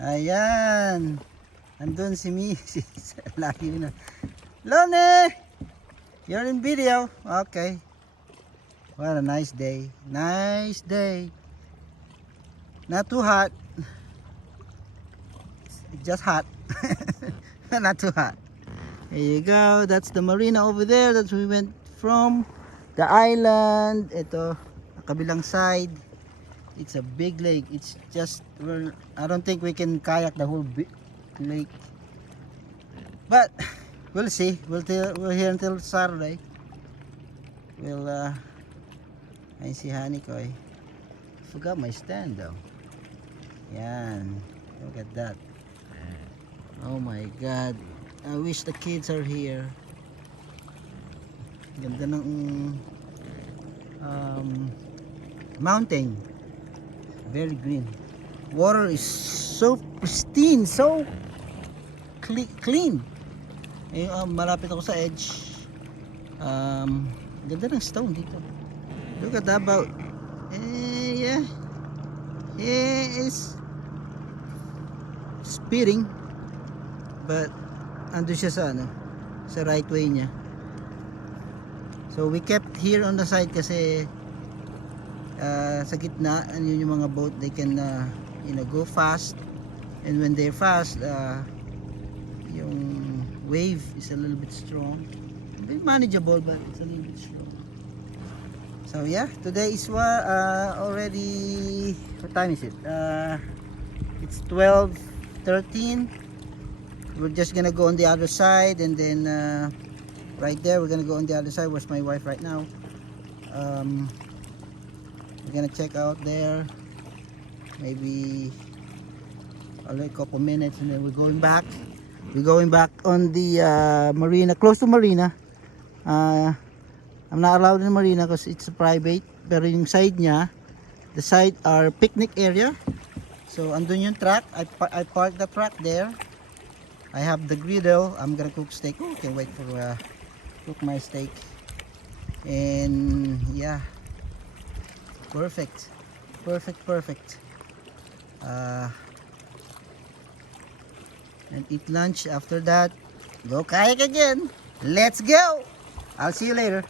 Ayan. Andun si Mrs. Lagi na. Lone! You're in video. Okay. What a nice day. Nice day. Not too hot. It's just hot. Not too hot. There you go. That's the marina over there that we went from. The island. Ito, kabilang side. It's a big lake. It's just, I don't think we can kayak the whole lake. But we'll see. We're here until Saturday. We'll I see honey ko eh. Forgot my stand though. Yan. Look at that. Oh my god. I wish the kids are here. Ganda ng mountain. Very green. Water is so pristine, so clean. Eh, malapit ako sa edge. Ganda ng stone dito. Look at that boat. Yeah. It's speeding, but ando siya sa sa right way niya. So we kept here on the side kasi sa gitna, yun yung mga boat, they can go fast, and when they're fast, yung wave is a little bit strong. It's manageable, but it's a little bit strong. So yeah, today is already, what time is it? It's 12:13. We're just gonna go on the other side, and then right there we're gonna go on the other side. Where's my wife right now? We're gonna check out there, maybe a couple minutes, and then we're going back on the marina, close to marina. I'm not allowed in the marina because it's a private, pero yung side niya, the side are picnic area. So andun yung truck. I parked the truck there. I have the griddle. I'm gonna cook steak. Oh, can't wait for cook my steak. And yeah, perfect. And eat lunch. After that, go kayak again. Let's go. I'll see you later.